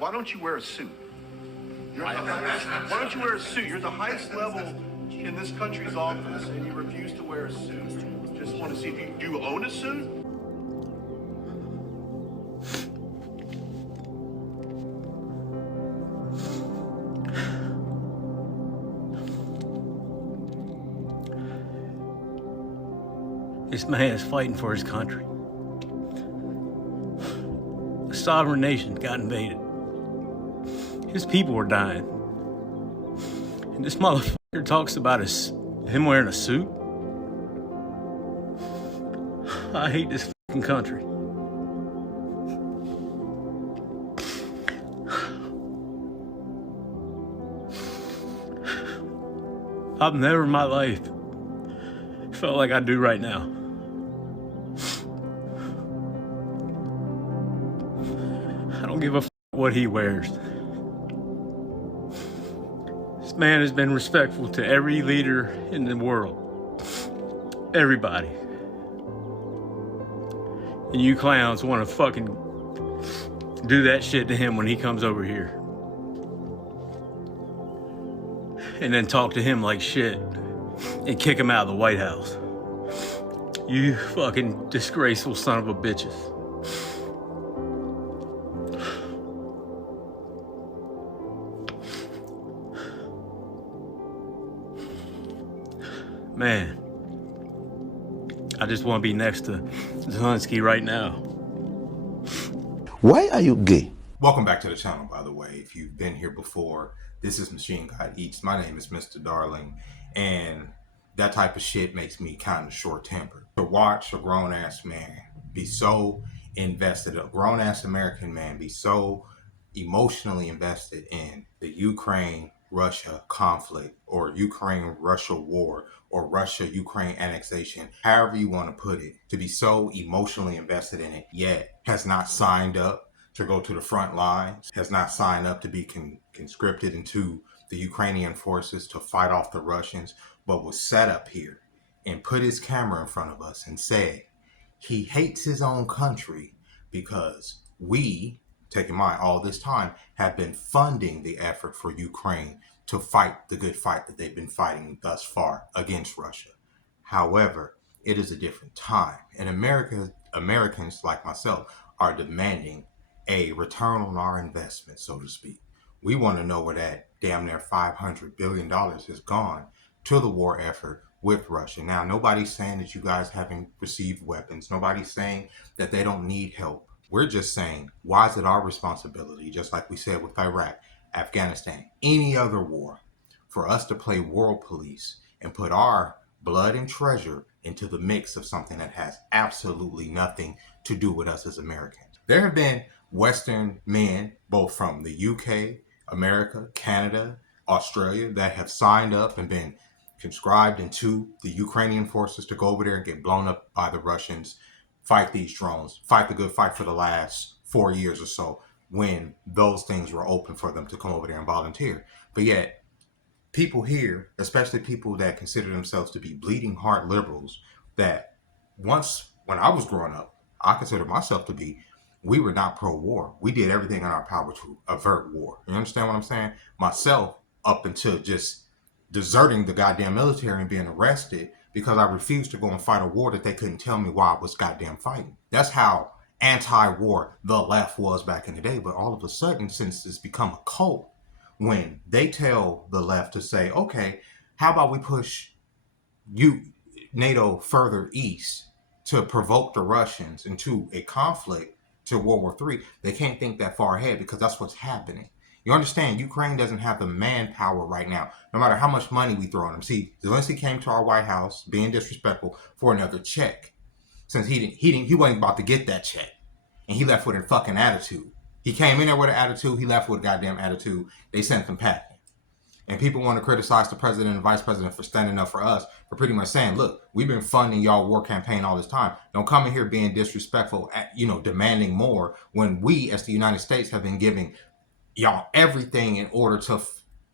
Why don't you wear a suit? Why don't you wear a suit? You're the highest level in this country's office, and you refuse to wear a suit. Just want to see if do you own a suit? This man is fighting for his country. A sovereign nation got invaded. His people were dying. And this motherfucker talks about him wearing a suit. I hate this fucking country. I've never in my life felt like I do right now. I don't give a what he wears. This man has been respectful to every leader in the world. Everybody. And you clowns want to fucking do that shit to him when he comes over here. And then talk to him like shit and kick him out of the White House. You fucking disgraceful son of a bitches. Man, I just want to be next to Zelensky right now. Why are you gay? Welcome back to the channel, by the way. If you've been here before, this is Machine God Eats. My name is Mr. Darling, and that type of shit makes me kind of short-tempered. To watch a grown-ass man be so invested, a grown-ass American man be so emotionally invested in the Ukraine-Russia conflict, or Ukraine-Russia war, or Russia-Ukraine annexation, however you want to put it, to be so emotionally invested in it, yet has not signed up to go to the front lines, has not signed up to be conscripted into the Ukrainian forces to fight off the Russians, but was set up here and put his camera in front of us and said he hates his own country because we, taking mind all this time, have been funding the effort for Ukraine to fight the good fight that they've been fighting thus far against Russia. However, it is a different time, and Americans like myself are demanding a return on our investment, so to speak. We want to know where that damn near $500 billion has gone to the war effort with Russia. Now, nobody's saying that you guys haven't received weapons. Nobody's saying that they don't need help. We're just saying, why is it our responsibility, just like we said with Iraq, Afghanistan, any other war, for us to play world police and put our blood and treasure into the mix of something that has absolutely nothing to do with us as Americans? There have been Western men, both from the UK, America, Canada, Australia, that have signed up and been conscribed into the Ukrainian forces to go over there and get blown up by the Russians, fight these drones, fight the good fight for the last 4 years or so, when those things were open for them to come over there and volunteer. But yet, people here, especially people that consider themselves to be bleeding heart liberals, that once, when I was growing up, I considered myself to be, we were not pro-war. We did everything in our power to avert war. You understand what I'm saying? Myself, up until just deserting the goddamn military and being arrested because I refused to go and fight a war that they couldn't tell me why I was goddamn fighting. That's how anti-war the left was back in the day. But all of a sudden, since it's become a cult, when they tell the left to say, okay, how about we push NATO further east to provoke the Russians into a conflict to World War III, they can't think that far ahead because that's what's happening. You understand, Ukraine doesn't have the manpower right now, no matter how much money we throw on them. See, Zelensky came to our White House being disrespectful for another check. Since he wasn't about to get that check. And he left with a fucking attitude. He came in there with an attitude, he left with a goddamn attitude. They sent him packing. And people want to criticize the president and vice president for standing up for us, for pretty much saying, look, we've been funding y'all war campaign all this time. Don't come in here being disrespectful, demanding more, when we as the United States have been giving y'all everything in order to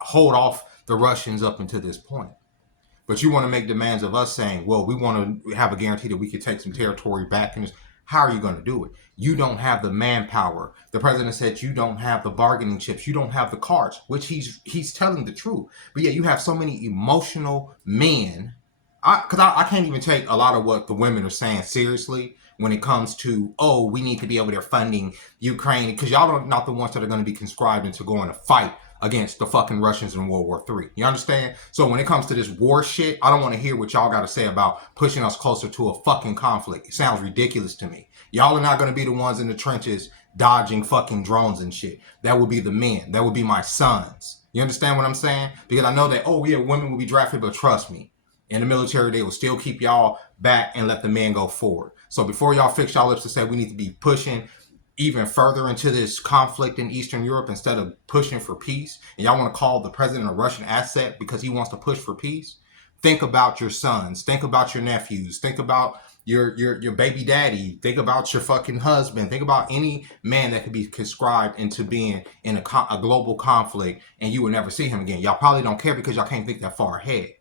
hold off the Russians up until this point. But you want to make demands of us saying, well, we want to have a guarantee that we could take some territory back. And How are you going to do it? You don't have the manpower. The president said you don't have the bargaining chips. You don't have the cards, which he's telling the truth. But yeah, you have so many emotional men. I can't even take a lot of what the women are saying seriously when it comes to, oh, we need to be over there funding Ukraine, because y'all are not the ones that are going to be conscribed into going to fight against the fucking Russians in World War III. You understand? So when it comes to this war shit, I don't want to hear what y'all got to say about pushing us closer to a fucking conflict. It sounds ridiculous to me. Y'all are not going to be the ones in the trenches dodging fucking drones and shit. That would be the men. That would be my sons. You understand what I'm saying? Because I know that, oh yeah, women will be drafted, but trust me, in the military, they will still keep y'all back and let the men go forward. So before y'all fix y'all lips to say we need to be pushing even further into this conflict in Eastern Europe instead of pushing for peace, and y'all want to call the president a Russian asset because he wants to push for peace, think about your sons, think about your nephews, think about your baby daddy, think about your fucking husband, think about any man that could be conscribed into being in a global conflict and you will never see him again. Y'all probably don't care because y'all can't think that far ahead.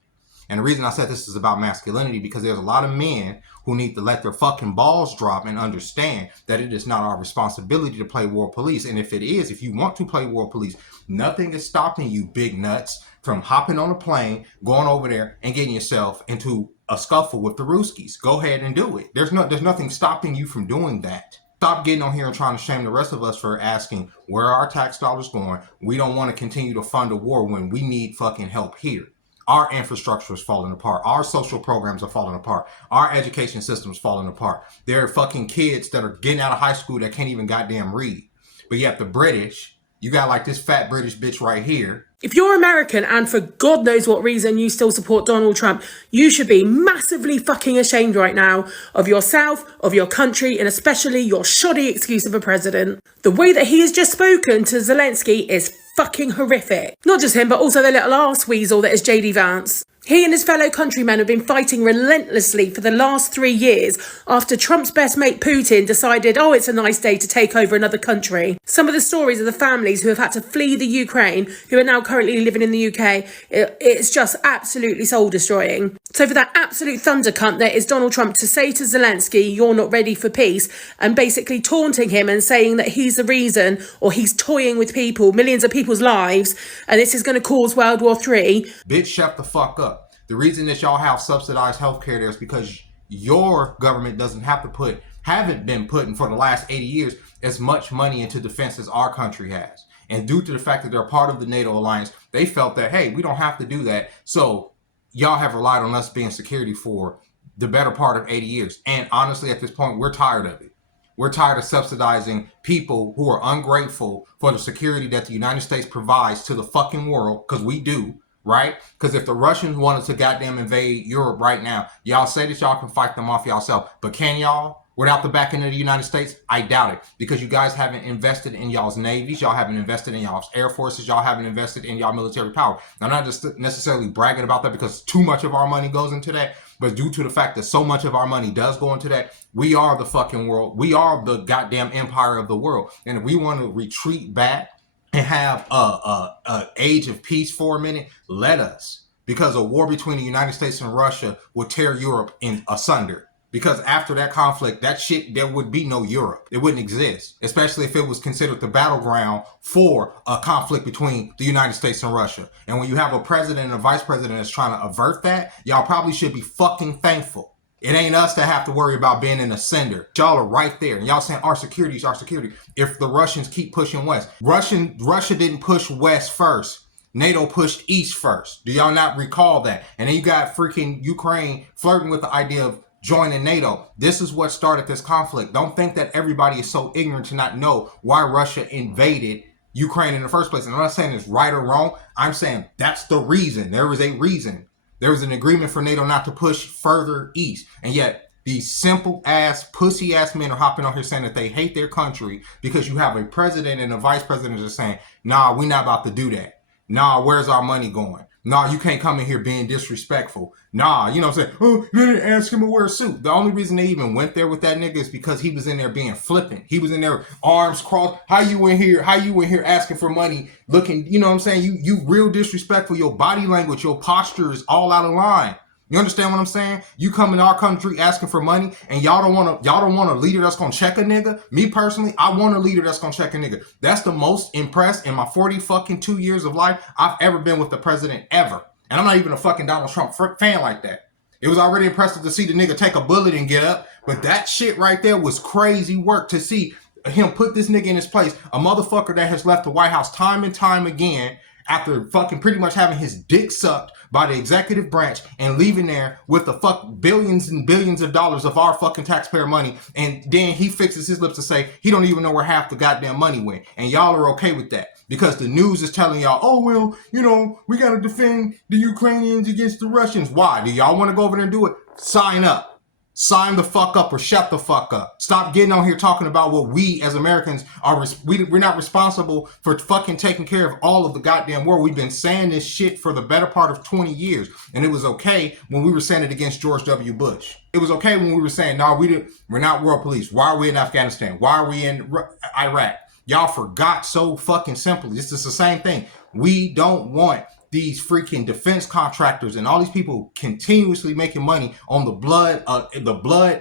And the reason I said this is about masculinity, because there's a lot of men who need to let their fucking balls drop and understand that it is not our responsibility to play world police. And if it is, if you want to play world police, nothing is stopping you, big nuts, from hopping on a plane, going over there and getting yourself into a scuffle with the Ruskies. Go ahead and do it. There's nothing stopping you from doing that. Stop getting on here and trying to shame the rest of us for asking where are our tax dollars going. We don't want to continue to fund a war when we need fucking help here. Our infrastructure is falling apart. Our social programs are falling apart. Our education system is falling apart. There are fucking kids that are getting out of high school that can't even goddamn read. But yet the British, you got like this fat British bitch right here. If you're American and for God knows what reason you still support Donald Trump, you should be massively fucking ashamed right now of yourself, of your country, and especially your shoddy excuse of a president. The way that he has just spoken to Zelensky is fucking horrific. Not just him, but also the little arse weasel that is JD Vance. He and his fellow countrymen have been fighting relentlessly for the last 3 years after Trump's best mate Putin decided, oh, it's a nice day to take over another country. Some of the stories of the families who have had to flee the Ukraine, who are now currently living in the UK, it's just absolutely soul destroying. So for that absolute thunder cunt that is Donald Trump to say to Zelensky, you're not ready for peace, and basically taunting him and saying that he's the reason, or he's toying with people, millions of people's lives, and this is going to cause World War III. Bitch, shut the fuck up. The reason that y'all have subsidized healthcare there is because your government haven't been putting for the last 80 years as much money into defense as our country has. And due to the fact that they're part of the NATO alliance, they felt that, hey, we don't have to do that. So y'all have relied on us being security for the better part of 80 years. And honestly, at this point, we're tired of it. We're tired of subsidizing people who are ungrateful for the security that the United States provides to the fucking world, because we do. Right? Because if the Russians wanted to goddamn invade Europe right now, y'all say that y'all can fight them off yourself. But can y'all? Without the backing of the United States? I doubt it. Because you guys haven't invested in y'all's navies. Y'all haven't invested in y'all's air forces. Y'all haven't invested in y'all military power. I'm not just necessarily bragging about that because too much of our money goes into that. But due to the fact that so much of our money does go into that, we are the fucking world. We are the goddamn empire of the world. And if we want to retreat back and have a age of peace for a minute, let us. Because a war between the United States and Russia would tear Europe in asunder. Because after that conflict, that shit, there would be no Europe. It wouldn't exist. Especially if it was considered the battleground for a conflict between the United States and Russia. And when you have a president and a vice president that's trying to avert that, y'all probably should be fucking thankful. It ain't us that have to worry about being in the center. Y'all are right there. And y'all saying our security is our security. If the Russians keep pushing west. Russia didn't push west first. NATO pushed east first. Do y'all not recall that? And then you got freaking Ukraine flirting with the idea of joining NATO. This is what started this conflict. Don't think that everybody is so ignorant to not know why Russia invaded Ukraine in the first place. And I'm not saying it's right or wrong. I'm saying that's the reason. There is a reason. There was an agreement for NATO not to push further east. And yet these simple ass, pussy ass men are hopping on here saying that they hate their country because you have a president and a vice president just saying, nah, we're not about to do that. Nah, where's our money going? Nah, you can't come in here being disrespectful. Nah, you know what I'm saying? Oh, you didn't ask him to wear a suit. The only reason they even went there with that nigga is because he was in there being flippant. He was in there arms crossed. How you in here asking for money, looking, you know what I'm saying? You real disrespectful. Your body language, your posture is all out of line. You understand what I'm saying? You come in our country asking for money, and y'all don't want a leader that's gonna check a nigga. Me personally, I want a leader that's gonna check a nigga. That's the most impressed in my 42 years of life I've ever been with the president ever. And I'm not even a fucking Donald Trump fan like that. It was already impressive to see the nigga take a bullet and get up, but that shit right there was crazy work to see him put this nigga in his place. A motherfucker that has left the White House time and time again after fucking pretty much having his dick sucked by the executive branch and leaving there with the fuck billions and billions of dollars of our fucking taxpayer money. And then he fixes his lips to say he don't even know where half the goddamn money went. And y'all are okay with that because the news is telling y'all, oh, well, you know, we got to defend the Ukrainians against the Russians. Why? Do y'all want to go over there and do it? Sign up. Sign the fuck up or shut the fuck up. Stop getting on here talking about what we as Americans are. We're not responsible for fucking taking care of all of the goddamn war. We've been saying this shit for the better part of 20 years. And it was okay when we were saying it against George W. Bush. It was okay when we were saying, no, we're not world police. Why are we in Afghanistan? Why are we in Iraq? Y'all forgot so fucking simply. This is the same thing. We don't want these freaking defense contractors and all these people continuously making money on the blood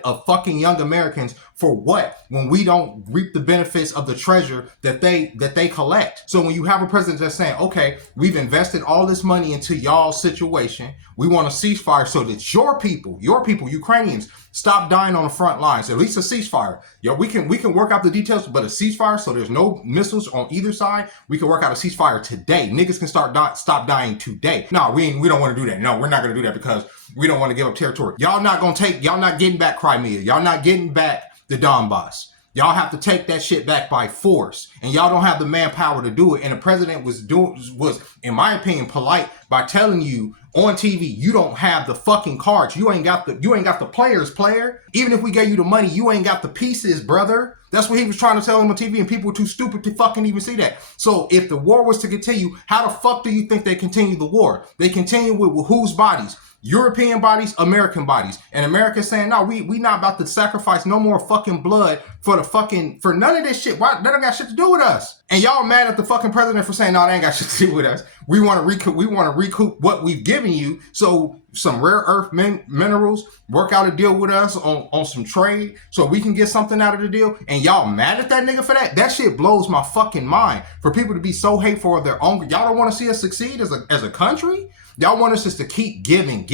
of fucking young Americans for what? When we don't reap the benefits of the treasure that they collect. So when you have a president that's saying, okay, we've invested all this money into y'all's situation, we want a ceasefire so that your people, Ukrainians, stop dying on the front lines. At least a ceasefire. Yeah, we can work out the details, but a ceasefire so there's no missiles on either side. We can work out a ceasefire today. Niggas can stop dying today. No, we don't want to do that. No, we're not going to do that because we don't want to give up territory. Y'all not getting back Crimea. Y'all not getting back the Donbass. Y'all have to take that shit back by force, and y'all don't have the manpower to do it. And the president was, in my opinion, polite by telling you on TV, you don't have the fucking cards. You ain't got the players, player. Even if we gave you the money, you ain't got the pieces, brother. That's what he was trying to tell him on TV, and people were too stupid to fucking even see that. So if the war was to continue, how the fuck do you think they continue the war? They continue with whose bodies? European bodies, American bodies. And America's saying, no, we not about to sacrifice no more fucking blood for none of this shit. Why? That don't got shit to do with us. And y'all mad at the fucking president for saying, no, they ain't got shit to do with us. We want to recoup what we've given you. So some rare earth minerals, work out a deal with us on some trade so we can get something out of the deal. And y'all mad at that nigga for that? That shit blows my fucking mind. For people to be so hateful of their own, y'all don't want to see us succeed as a country? Y'all want us just to keep giving,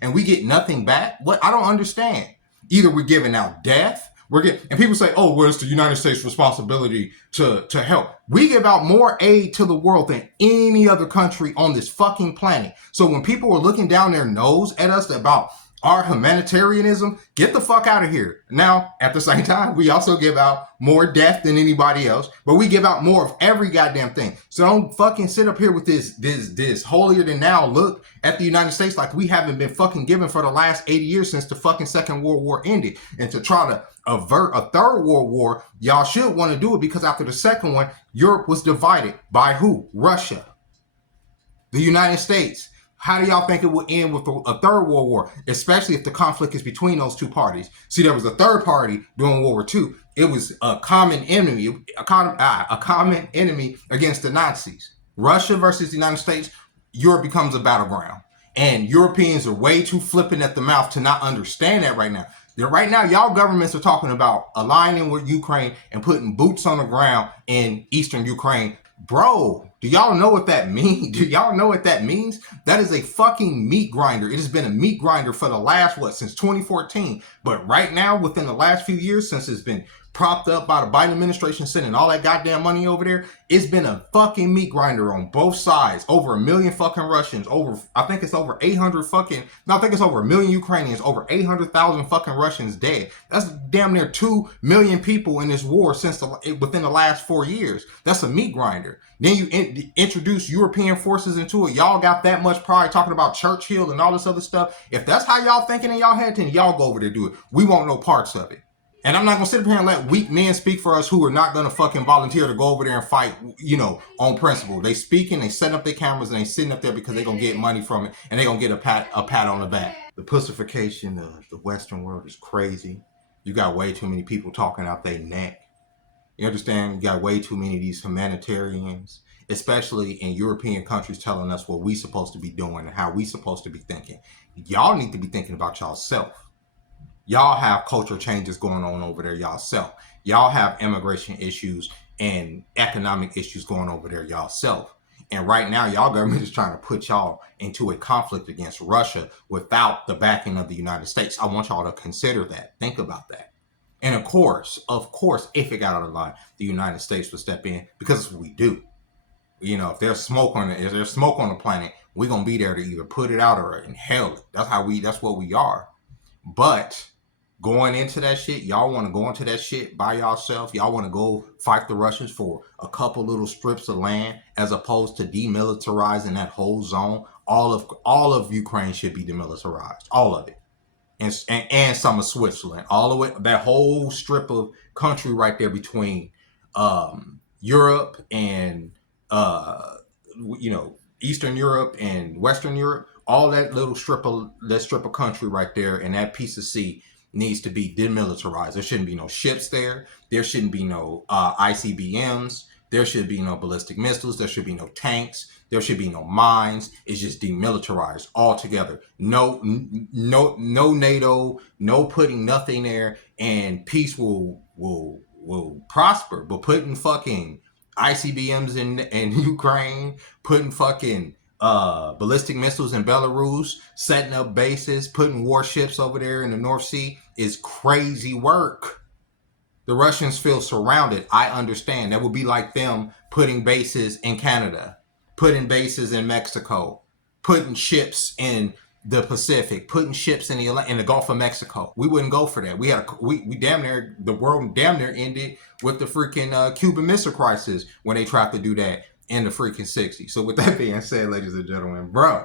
and we get nothing back? What? I don't understand. Either we're giving out death, and people say, oh, well, it's the United States' responsibility to help. We give out more aid to the world than any other country on this fucking planet. So when people are looking down their nose at us about our humanitarianism, get the fuck out of here. Now, at the same time, we also give out more death than anybody else, but we give out more of every goddamn thing. So don't fucking sit up here with this holier than thou look at the United States like we haven't been fucking given for the last 80 years since the fucking Second World War ended. And to try to avert a third world war, y'all should want to do it because after the second one, Europe was divided by who? Russia. The United States. How do y'all think it will end with a third world war, especially if the conflict is between those two parties? See, there was a third party during World War II. It was a common enemy, a common enemy against the Nazis. Russia versus the United States, Europe becomes a battleground. And Europeans are way too flippant at the mouth to not understand that right now. Right now, y'all governments are talking about aligning with Ukraine and putting boots on the ground in eastern Ukraine. Bro, do y'all know what that means? Do y'all know what that means? That is a fucking meat grinder. It has been a meat grinder for the last, since 2014. But right now, within the last few years, since it's been propped up by the Biden administration sending all that goddamn money over there, it's been a fucking meat grinder on both sides. Over 1 million fucking Russians, I think it's over 1 million Ukrainians, over 800,000 fucking Russians dead. That's damn near 2 million people in this war within the last 4 years. That's a meat grinder. Then you introduce European forces into it. Y'all got that much pride talking about Churchill and all this other stuff. If that's how y'all thinking in y'all head, then y'all go over there and do it. We want no parts of it. And I'm not going to sit up here and let weak men speak for us who are not going to fucking volunteer to go over there and fight, on principle. They speaking, they setting up their cameras, and they sitting up there because they're going to get money from it, and they're going to get a pat on the back. The pussification of the Western world is crazy. You got way too many people talking out their neck. You understand? You got way too many of these humanitarians, especially in European countries, telling us what we supposed to be doing and how we supposed to be thinking. Y'all need to be thinking about y'all self. Y'all have cultural changes going on over there y'all self. Y'all have immigration issues and economic issues going over there y'all self. And right now, y'all government is trying to put y'all into a conflict against Russia without the backing of the United States. I want y'all to consider that. Think about that. And of course, if it got out of line, the United States would step in because it's what we do. You know, if there's smoke on the planet, we're gonna be there to either put it out or inhale it. That's what we are. But going into that shit, y'all want to go into that shit by yourself. Y'all want to go fight the Russians for a couple little strips of land, as opposed to demilitarizing that whole zone. All of Ukraine should be demilitarized, all of it, and some of Switzerland, all of it. That whole strip of country right there between Europe and Eastern Europe and Western Europe. All that little strip of country right there, and that piece of sea needs to be demilitarized. There shouldn't be no ships there. There shouldn't be no ICBMs. There should be no ballistic missiles. There should be no tanks. There should be no mines. It's just demilitarized altogether. No NATO. No putting nothing there, and peace will prosper. But putting fucking ICBMs in Ukraine, putting fucking ballistic missiles in Belarus, setting up bases, putting warships over there in the North Sea is crazy work. The Russians feel surrounded. I understand. That would be like them putting bases in Canada, putting bases in Mexico, putting ships in the Pacific, putting ships in the Gulf of Mexico. We wouldn't go for that. We damn near, the world damn near ended with the freaking Cuban Missile Crisis when they tried to do that in the freaking 60s. So with that being said, ladies and gentlemen, bro,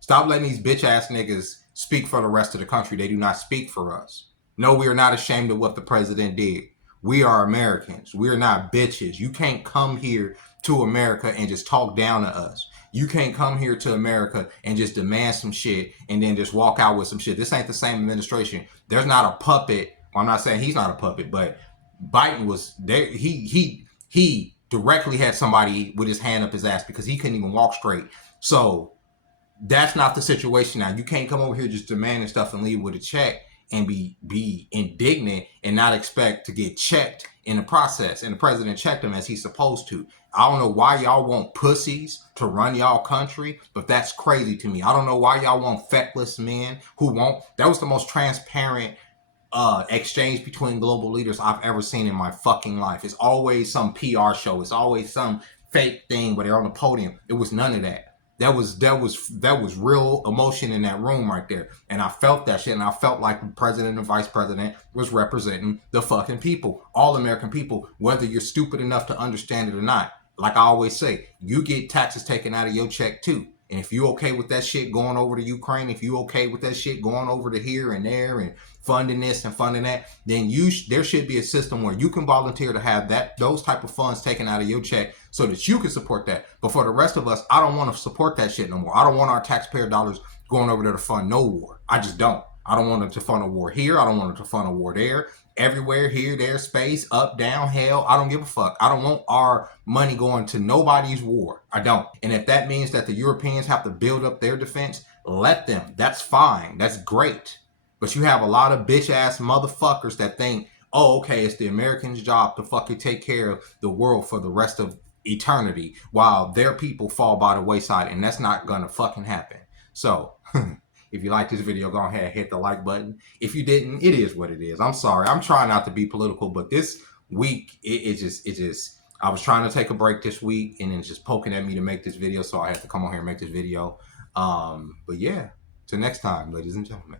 stop letting these bitch ass niggas speak for the rest of the country. They do not speak for us. No, we are not ashamed of what the president did. We are Americans. We are not bitches. You can't come here to America and just talk down to us. You can't come here to America and just demand some shit and then just walk out with some shit. This ain't the same administration. There's not a puppet. Well, I'm not saying he's not a puppet, but Biden was there. He directly had somebody with his hand up his ass because he couldn't even walk straight. So that's not the situation now. You can't come over here just demanding stuff and leave with a check and be indignant and not expect to get checked in the process. And the president checked him as he's supposed to. I don't know why y'all want pussies to run y'all country, but that's crazy to me. I don't know why y'all want feckless men who won't. That was the most transparent exchange between global leaders I've ever seen in my fucking life. It's always some PR show. It's always some fake thing where they're on the podium. It was none of that. That was real emotion in that room right there. And I felt that shit. And I felt like the president and vice president was representing the fucking people, all American people, whether you're stupid enough to understand it or not. Like I always say, you get taxes taken out of your check too. And if you okay with that shit going over to Ukraine, if you okay with that shit going over to here and there and funding this and funding that, then there should be a system where you can volunteer to have those type of funds taken out of your check so that you can support that. But for the rest of us, I don't want to support that shit no more. I don't want our taxpayer dollars going over there to fund no war. I just don't. I don't want them to fund a war here. I don't want them to fund a war there. Everywhere, here, there, space, up, down, hell. I don't give a fuck. I don't want our money going to nobody's war. I don't. And if that means that the Europeans have to build up their defense, let them. That's fine. That's great. But you have a lot of bitch ass motherfuckers that think, oh, okay, it's the Americans' job to fucking take care of the world for the rest of eternity while their people fall by the wayside, and that's not gonna fucking happen. So if you like this video, go ahead, hit the like button. If you didn't, it is what it is. I'm sorry. I'm trying not to be political, but this week, it just, I was trying to take a break this week, and it's just poking at me to make this video, so I had to come on here and make this video. But yeah, till next time, ladies and gentlemen.